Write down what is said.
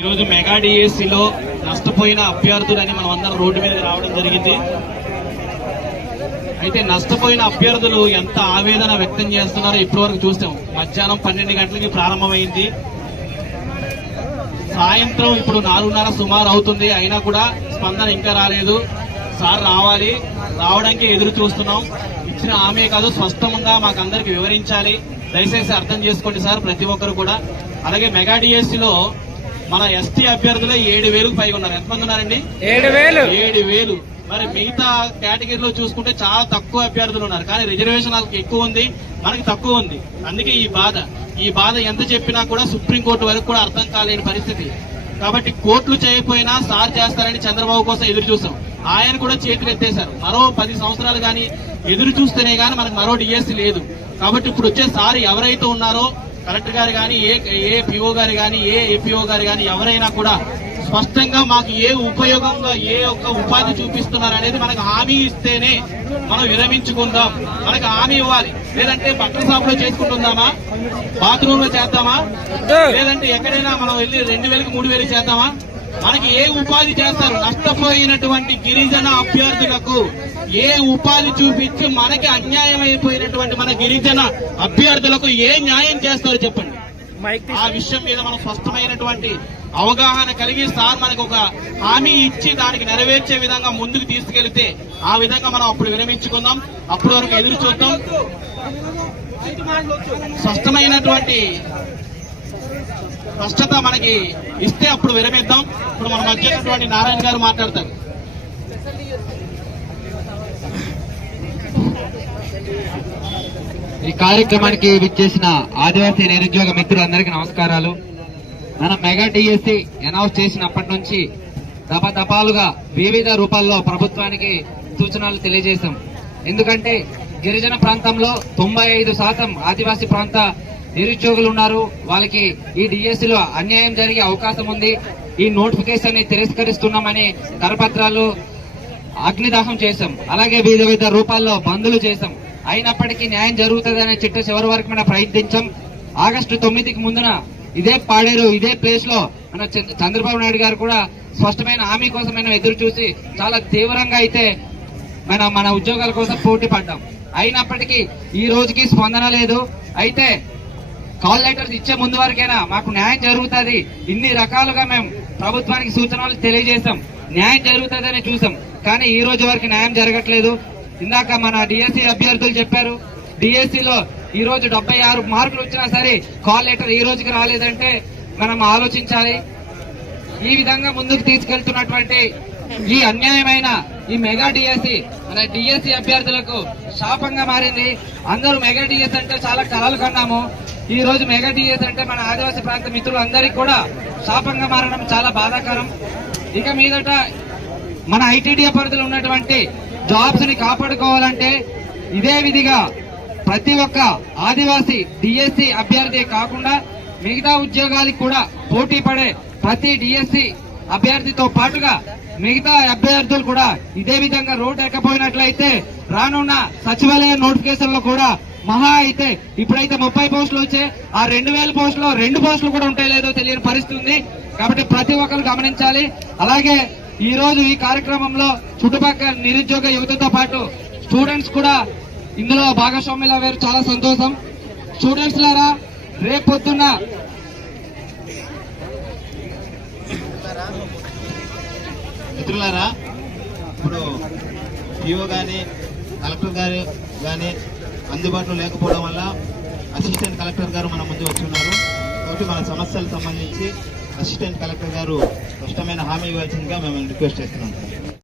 ఈరోజు మెగా డిఎస్సిలో నష్టపోయిన అభ్యర్థులని మనం అందరం రోడ్డు మీద రావడం జరిగింది. అయితే నష్టపోయిన అభ్యర్థులు ఎంత ఆవేదన వ్యక్తం చేస్తున్నారో ఇప్పటివరకు చూసాం మధ్యాహ్నం పన్నెండు గంటలకి ప్రారంభమైంది. సాయంత్రం ఇప్పుడు నాలుగున్నర సుమారు అవుతుంది. అయినా కూడా స్పందన ఇంకా రాలేదు. సార్ రావాలి. రావడానికి ఎదురు చూస్తున్నాం. ఇచ్చిన హామీ కాదు స్పష్టంగా మాకు అందరికి వివరించాలి. దయచేసి అర్థం చేసుకోండి సార్ ప్రతి ఒక్కరు కూడా. అలాగే మెగా డిఎస్సిలో మన ఎస్టీ అభ్యర్థులే ఏడు వేలకు పైగా ఉన్నారు. ఎంతమంది ఉన్నారండి? ఏడు వేలు. ఏడు వేలు. మరి మిగతా కేటగిరీలో చూసుకుంటే చాలా తక్కువ అభ్యర్థులు ఉన్నారు. కానీ రిజర్వేషన్ వాళ్ళకి ఎక్కువ ఉంది మనకి తక్కువ ఉంది. అందుకే ఈ బాధ. ఈ బాధ ఎంత చెప్పినా కూడా సుప్రీంకోర్టు వరకు కూడా అర్థం కాలేని పరిస్థితి. కాబట్టి కోర్టులు చేయకపోయినా సార్ చేస్తారని చంద్రబాబు కోసం ఎదురు చూసాం. ఆయన కూడా చేతులు ఎత్తేశారు. మరో పది సంవత్సరాలు కానీ ఎదురు చూస్తేనే గానీ మనకు మరో డిఎస్సి లేదు. కాబట్టి ఇప్పుడు వచ్చే సార్ ఎవరైతే ఉన్నారో కలెక్టర్ గారు కానీ ఏ ఏ పిఓ గారు కానీ ఏ ఏపీఓ గారు కానీ ఎవరైనా కూడా స్పష్టంగా మాకు ఏ ఉపయోగంగా ఏ ఒక్క ఉపాధి చూపిస్తున్నారు అనేది మనకు హామీ ఇస్తేనే మనం విరమించుకుందాం. మనకు హామీ ఇవ్వాలి. లేదంటే బట్టల షాప్లో చేసుకుంటుందామా? బాత్రూమ్లో చేద్దామా లేదంటే ఎక్కడైనా మనం వెళ్ళి రెండు వేలకి మూడు వేలు చేద్దామా? మనకి ఏ ఉపాధి చేస్తారు? నష్టపోయినటువంటి గిరిజన అభ్యర్థులకు ఏ ఉపాధి చూపించి మనకి అన్యాయం అయిపోయినటువంటి మన గిరిజన అభ్యర్థులకు ఏ న్యాయం చేస్తారో చెప్పండి. ఆ విషయం మీద మనం స్పష్టమైనటువంటి అవగాహన కలిగి సార్ మనకు ఒక హామీ ఇచ్చి దానికి నెరవేర్చే విధంగా ముందుకు తీసుకెళ్తే ఆ విధంగా మనం అప్పుడు విరమించుకుందాం. అప్పటి వరకు ఎదురు చూద్దాం. స్పష్టమైనటువంటి స్పష్టత మనకి ఇస్తే అప్పుడు విరమిద్దాం. ఇప్పుడు మన మధ్య ఉన్నటువంటి నారాయణ గారు మాట్లాడతారు. ఈ కార్యక్రమానికి విచ్చేసిన ఆదివాసీ నిరుద్యోగ మిత్రులందరికీ నమస్కారాలు. మనం మెగా డిఎస్సి అనౌన్స్ చేసినప్పటి నుంచి దపదపాలుగా వివిధ రూపాల్లో ప్రభుత్వానికి సూచనలు తెలియజేశాం. ఎందుకంటే గిరిజన ప్రాంతంలో తొంభై ఐదు శాతం ఆదివాసీ ప్రాంత నిరుద్యోగులు ఉన్నారు. వాళ్ళకి ఈ డిఎస్సిలో అన్యాయం జరిగే అవకాశం ఉంది. ఈ నోటిఫికేషన్ని తిరస్కరిస్తున్నామని కరపత్రాలు అగ్నిదాహం చేశాం. అలాగే వివిధ వివిధ రూపాల్లో బందులు చేశాం. అయినప్పటికీ న్యాయం జరుగుతుందనే చిట్ట చివరి వరకు మనం ప్రయత్నించాం. ఆగస్టు తొమ్మిదికి ముందున ఇదే పాడేరు ఇదే ప్లేస్లో మన చంద్రబాబు నాయుడు గారు కూడా స్పష్టమైన హామీ కోసం మనం ఎదురు చూసి చాలా తీవ్రంగా అయితే మన మన ఉద్యోగాల కోసం పోటీ పడ్డాం. అయినప్పటికీ ఈ రోజుకి స్పందన లేదు. అయితే కాల్ లెటర్స్ ఇచ్చే ముందు వరకైనా? మాకు న్యాయం జరుగుతుంది. ఇన్ని రకాలుగా మేము ప్రభుత్వానికి సూచనలు తెలియజేశాం. న్యాయం జరుగుతుందని చూసాం కానీ ఈ రోజు వరకు న్యాయం జరగట్లేదు. ఇందాక మన డిఎస్సి అభ్యర్థులు చెప్పారు. డిఎస్సిలో ఈ రోజు డెబ్బై ఆరు మార్కులు వచ్చినా సరే కాల్ లెటర్ ఈ రోజుకి రాలేదంటే మనం ఆలోచించాలి. ఈ విధంగా ముందుకు తీసుకెళ్తున్నటువంటి ఈ అన్యాయమైన ఈ మెగా డిఎస్సి మన డిఎస్సి అభ్యర్థులకు శాపంగా మారింది. అందరూ మెగా డిఎస్ అంటే చాలా కలలు కన్నాము. ఈ రోజు మెగా టీఎస్ అంటే మన ఆదివాసీ ప్రాంత మిత్రులందరికీ కూడా శాపంగా మారడం చాలా బాధాకరం. ఇక మీదట మన ఐటీడీ పరిధిలో ఉన్నటువంటి జాబ్స్ని కాపాడుకోవాలంటే ఇదే విధిగా ప్రతి ఒక్క ఆదివాసీ డిఎస్సి అభ్యర్థి కాకుండా మిగతా ఉద్యోగాలకు కూడా పోటీ పడే ప్రతి డిఎస్సి అభ్యర్థితో పాటుగా మిగతా అభ్యర్థులు కూడా ఇదే విధంగా రోడ్ ఎక్కపోయినట్లయితే రానున్న సచివాలయ నోటిఫికేషన్లో కూడా మహా అయితే ఇప్పుడైతే ముప్పై పోస్టులు వచ్చాయి ఆ రెండు వేల పోస్టులో రెండు పోస్టులు కూడా ఉంటాయి లేదో తెలియని పరిస్థితి ఉంది. కాబట్టి ప్రతి ఒక్కరు గమనించాలి. అలాగే ఈ రోజు ఈ కార్యక్రమంలో చుట్టుపక్కల నిరుద్యోగ యువతతో పాటు స్టూడెంట్స్ కూడా ఇందులో భాగస్వామ్యులు వేరు చాలా సంతోషం. స్టూడెంట్స్ లారా రేపు పొద్దున్న మిత్రులారా ఇప్పుడు పిఓ కానీ కలెక్టర్ గారు కానీ అందుబాటులో లేకపోవడం వల్ల అసిస్టెంట్ కలెక్టర్ గారు మన ముందు వస్తున్నారు. కాబట్టి మన సమస్యలకు సంబంధించి అసిస్టెంట్ కలెక్టర్ గారు స్పష్టమైన హామీ ఇవ్వాల్సిందిగా మేము రిక్వెస్ట్ చేస్తున్నాం.